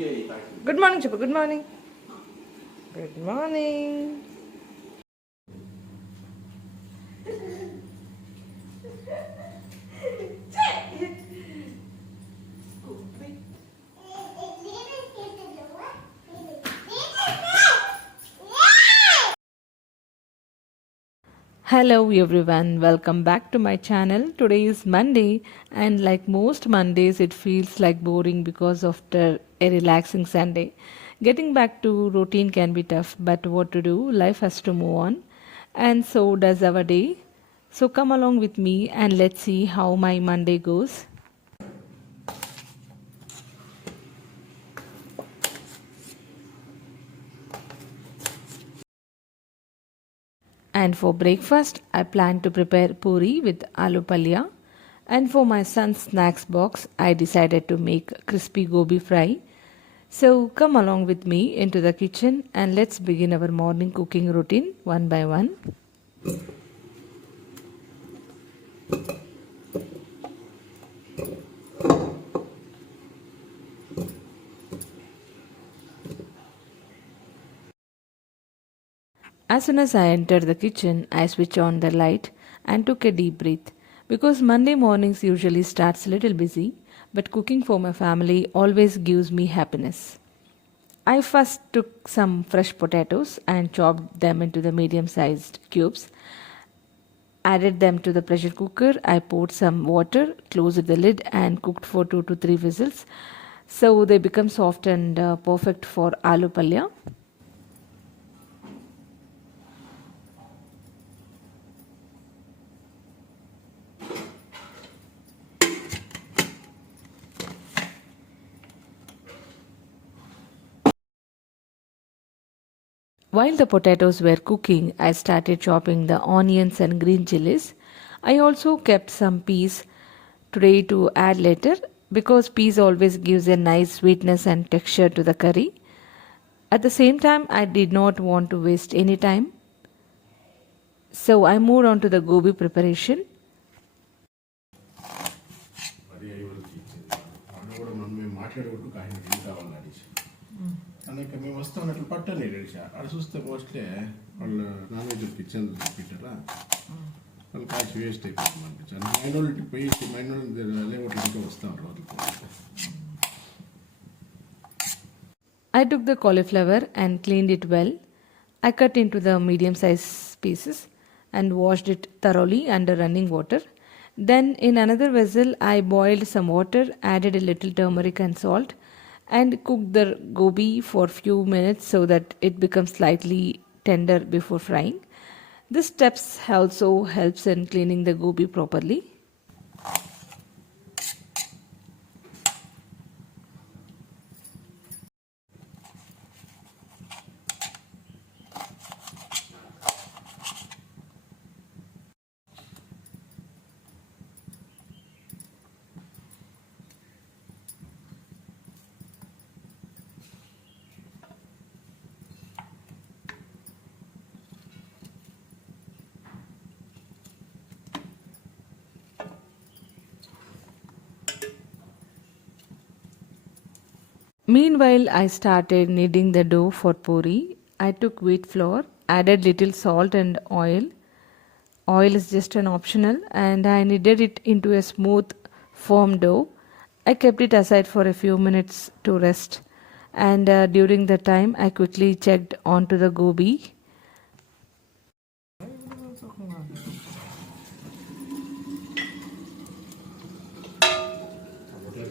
Good morning, Chippa. Good morning. Good morning. Hello everyone, welcome back to my channel. Today is Monday, and like most Mondays, it feels like boring because after a relaxing Sunday. Getting back to routine can be tough, but what to do? Life has to move on, and so does our day. So come along with me and let's see how my Monday goes. And for breakfast, I plan to prepare Poori with Aloo palya. And for my son's snacks box, I decided to make crispy Gobi fry. So come along with me into the kitchen and let's begin our morning cooking routine one by one. As soon as I entered the kitchen, I switched on the light and took a deep breath because Monday mornings usually starts a little busy, but cooking for my family always gives me happiness. I first took some fresh potatoes and chopped them into the medium sized cubes. Added them to the pressure cooker. I poured some water, closed the lid, and cooked for 2 to 3 whistles so they become soft and perfect for aloo palya. While the potatoes were cooking, I started chopping the onions and green chilies. I also kept some peas today to add later because peas always gives a nice sweetness and texture to the curry. At the same time, I did not want to waste any time, so I moved on to the gobi preparation. అందుకే మేము వస్తామన్నట్లు పట్టలేదు అక్కడ చూస్తే పోస్ట్లే వాళ్ళు non veg kitchen పెట్టారా వాళ్ళు కాచి waste అయిపోతుంది అనిపించాను మైనారిటీ పోయి మైనారిటీ లేకపోతే ఇంకా వస్తాం రోజులు. I took the cauliflower and cleaned it well. I cut into the medium sized pieces and washed it thoroughly under running water. Then, in another vessel, I boiled some water, added a little turmeric and salt, and cooked the gobi for few minutes so that it becomes slightly tender before frying. This steps also helps in cleaning the gobi properly. Meanwhile, I started kneading the dough for puri. I took wheat flour, added little salt and oil. Oil is just an optional, and I kneaded it into a smooth, firm dough. I kept it aside for a few minutes to rest, and during the time, I quickly checked onto the gobi.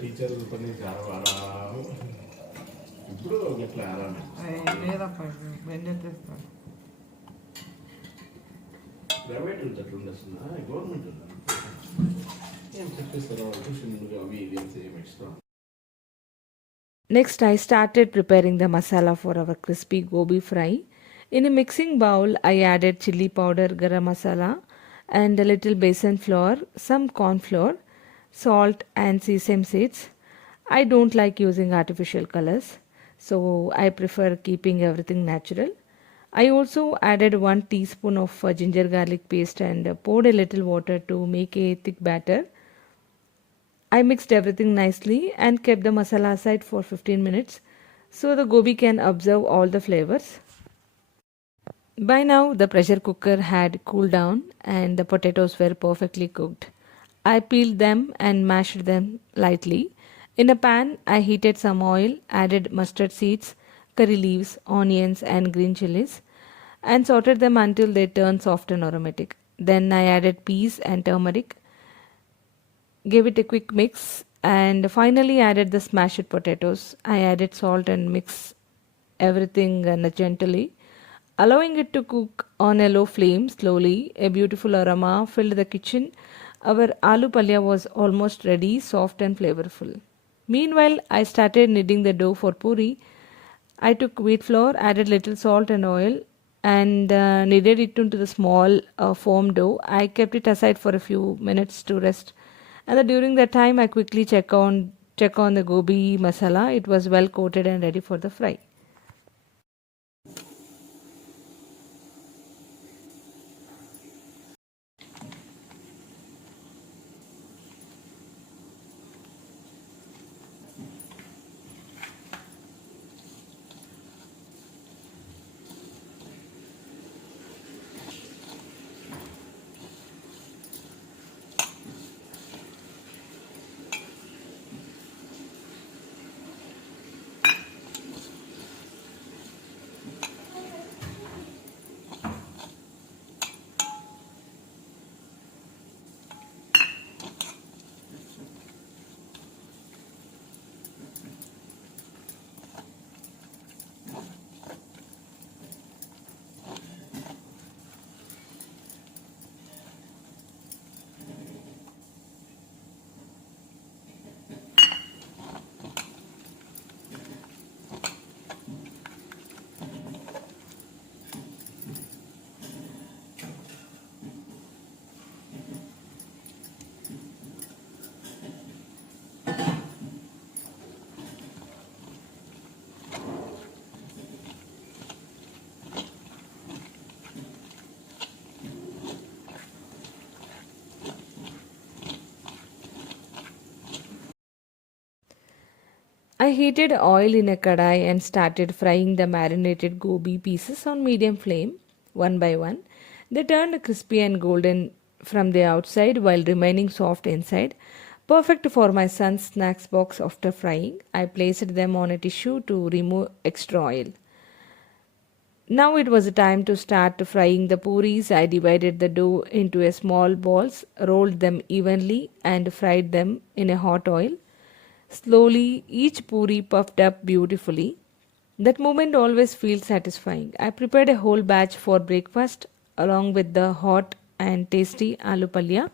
Teacher పని ఇప్పుడు ఎట్లా ఆరామే లేదప్ప చేస్తాను private ఉంది అట్లా ఉండొస్తున్నా government ఉందా ఏం చెప్పేస్తారో tuition అవి ఇవి ఏం extra. Next, I started preparing the masala for our crispy gobi fry. In a mixing bowl, I added chili powder, garam masala, and a little besan flour, some corn flour, salt, and sesame seeds. I don't like using artificial colors, so I prefer keeping everything natural. I also added 1 teaspoon of ginger garlic paste and poured a little water to make a thick batter. I mixed everything nicely and kept the masala aside for 15 minutes so the gobi can absorb all the flavors. By now, the pressure cooker had cooled down and the potatoes were perfectly cooked. I peeled them and mashed them lightly. In a pan, I heated some oil, added mustard seeds, curry leaves, onions, and green chilies, and sauteed them until they turned soft and aromatic. Then I added peas and turmeric, gave it a quick mix, and finally added the smashed potatoes. I added salt and mix everything gently, allowing it to cook on a low flame slowly. A beautiful aroma filled the kitchen. Our aloo palya was almost ready, soft and flavorful. Meanwhile, I started kneading the dough for puri. I took wheat flour, added little salt and oil, and kneaded it into the small foam dough. I kept it aside for a few minutes to rest, and during that time, I quickly check on the gobi masala. It was well coated and ready for the fry. I heated oil in a kadai and started frying the marinated gobi pieces on medium flame, one by one. They turned crispy and golden from the outside while remaining soft inside, perfect for my son's snacks box after frying. I placed them on a tissue to remove extra oil. Now it was time to start frying the puris. I divided the dough into a small balls, rolled them evenly, and fried them in a hot oil. Slowly, each puri puffed up beautifully. That moment always feels satisfying. I prepared a whole batch for breakfast along with the hot and tasty aloo palya.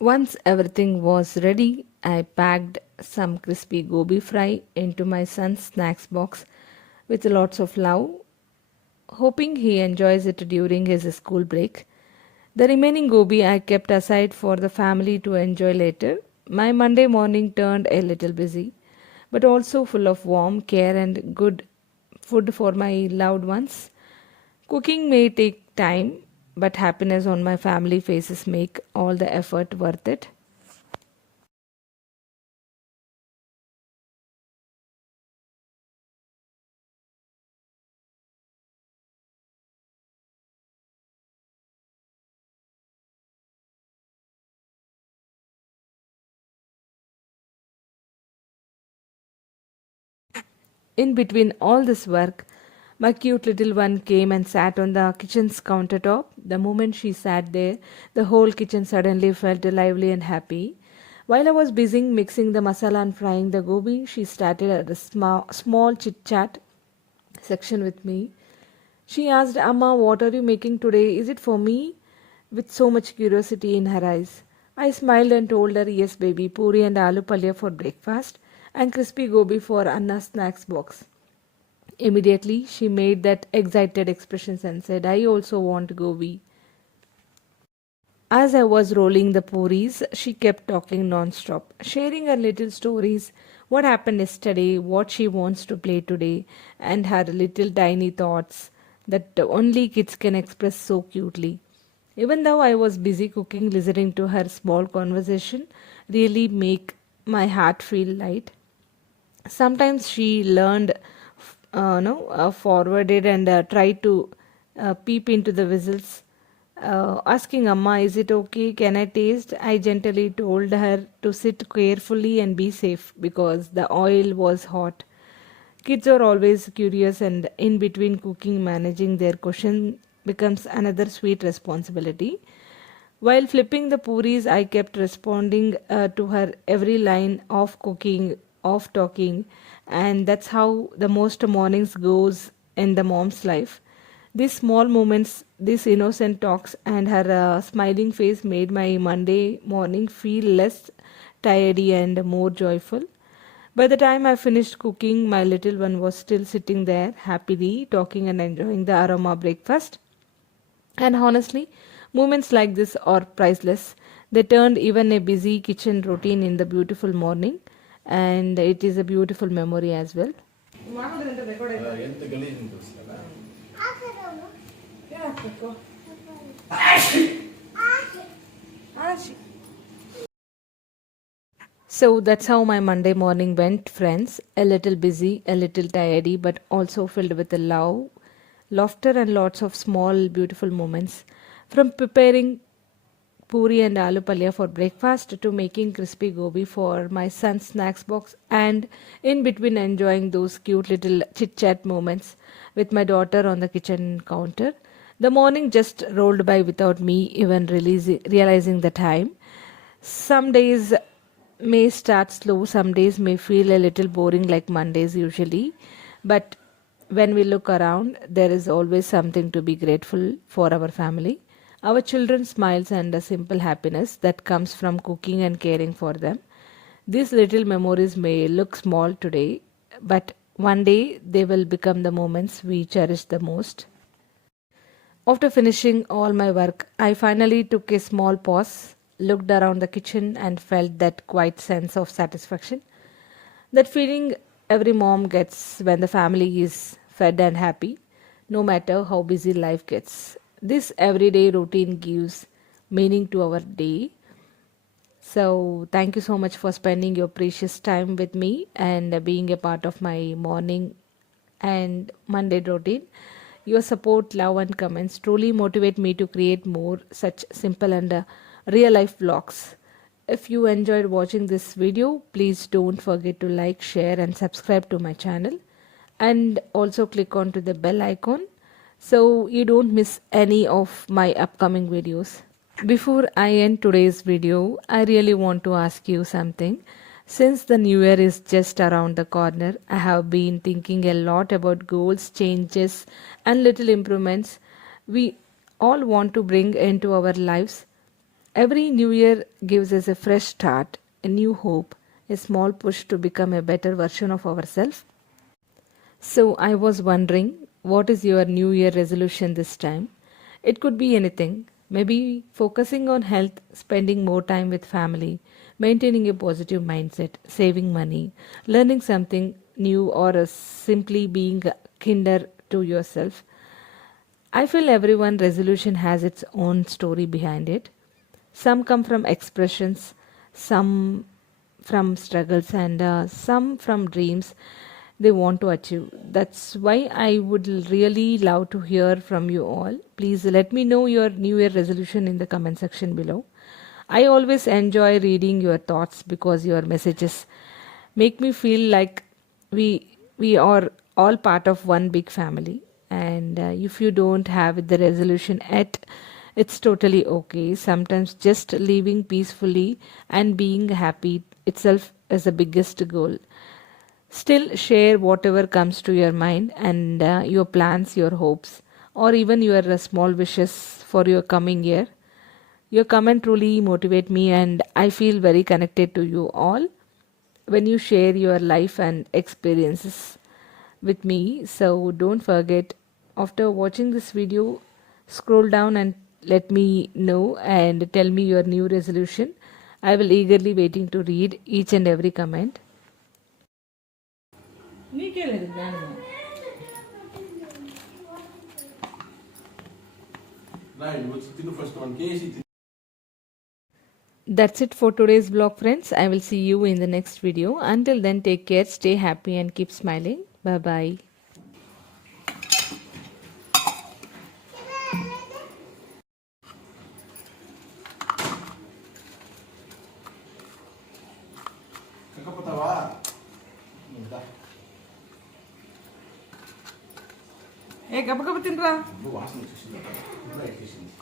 Once everything was ready, I packed some crispy gobi fry into my son's snacks box with lots of love, hoping he enjoys it during his school break. The remaining gobi I kept aside for the family to enjoy later. My Monday morning turned a little busy, but also full of warm care and good food for my loved ones. Cooking may take time, but happiness on my family faces make all the effort worth it. In between all this work, my cute little one came and sat on the kitchen's countertop. The moment she sat there, the whole kitchen suddenly felt lively and happy. While I was busy mixing the masala and frying the gobi, she started a small chit chat section with me. She asked, Amma, what are you making today? Is it for me? With so much curiosity in her eyes. I smiled and told her, yes, baby, Poori and Aloo palya for breakfast and crispy gobi for Anna's snacks box. Immediately, she made that excited expressions and said, I also want gobi. As I was rolling the puris, she kept talking non-stop, sharing her little stories, what happened yesterday, what she wants to play today, and her little tiny thoughts that only kids can express so cutely. Even though I was busy cooking, listening to her small conversation really make my heart feel light. Sometimes she learned, no, forwarded and tried to peep into the whistles, asking Amma, is it okay? Can I taste? I gently told her to sit carefully and be safe because the oil was hot. Kids are always curious, and in between cooking, managing their question becomes another sweet responsibility. While flipping the puris, I kept responding to her every line of cooking, of talking, and that's how the most mornings goes in the mom's life. These small moments, these innocent talks, and her smiling face made my Monday morning feel less tidy and more joyful. By the time I finished cooking, my little one was still sitting there happily talking and enjoying the aroma breakfast. And honestly, moments like this are priceless. They turned even a busy kitchen routine in the beautiful morning, and it is a beautiful memory as well. ಎಂತ ಗಲೀಜು ತೋರಿಸಲ್ಲ. So that's how my Monday morning went, friends. A little busy, a little tidy, but also filled with a love, laughter, and lots of small, beautiful moments. From preparing puri and aloo palya for breakfast to making crispy gobi for my son's snacks box, and in between enjoying those cute little chit chat moments with my daughter on the kitchen counter. The morning just rolled by without me even realizing the time. Some days may start slow, some days may feel a little boring like Mondays usually, but when we look around, there is always something to be grateful for our family, our children's smiles, and a simple happiness that comes from cooking and caring for them. These little memories may look small today, but one day they will become the moments we cherish the most. After finishing all my work, I finally took a small pause, looked around the kitchen, and felt that quiet sense of satisfaction. That feeling every mom gets when the family is fed and happy, no matter how busy life gets. This everyday routine gives meaning to our day. So, thank you so much for spending your precious time with me and being a part of my morning and Monday routine. Your support, love, and comments truly motivate me to create more such simple and real life vlogs. If you enjoyed watching this video, please don't forget to like, share, and subscribe to my channel. And also click onto the bell icon so you don't miss any of my upcoming videos. Before I end today's video, I really want to ask you something. Since the new year is just around the corner, I have been thinking a lot about goals, changes, and little improvements we all want to bring into our lives. Every new year gives us a fresh start, a new hope, a small push to become a better version of ourselves. So I was wondering, what is your New Year resolution this time? It could be anything. Maybe focusing on health, spending more time with family, maintaining a positive mindset, saving money, learning something new, or simply being kinder to yourself. I feel everyone resolution has its own story behind it. Some come from expressions, some from struggles, and some from dreams they want to achieve. That's why I would really love to hear from you all. Please let me know your New Year resolution in the comment section below. I always enjoy reading your thoughts because your messages make me feel like we are all part of one big family. And if you don't have the resolution yet, it's totally okay. Sometimes just living peacefully and being happy itself is the biggest goal. Still, share whatever comes to your mind and your plans, your hopes, or even your small wishes for your coming year. Your comment truly motivate me, and I feel very connected to you all when you share your life and experiences with me. So don't forget, after watching this video, scroll down and let me know and tell me your new resolution. I will eagerly waiting to read each and every comment. That's it for today's vlog, friends. I will see you in the next video. Until then, take care, stay happy, and keep smiling. Bye bye. ఏ గబగబ తినరా వాసన వచ్చేసింది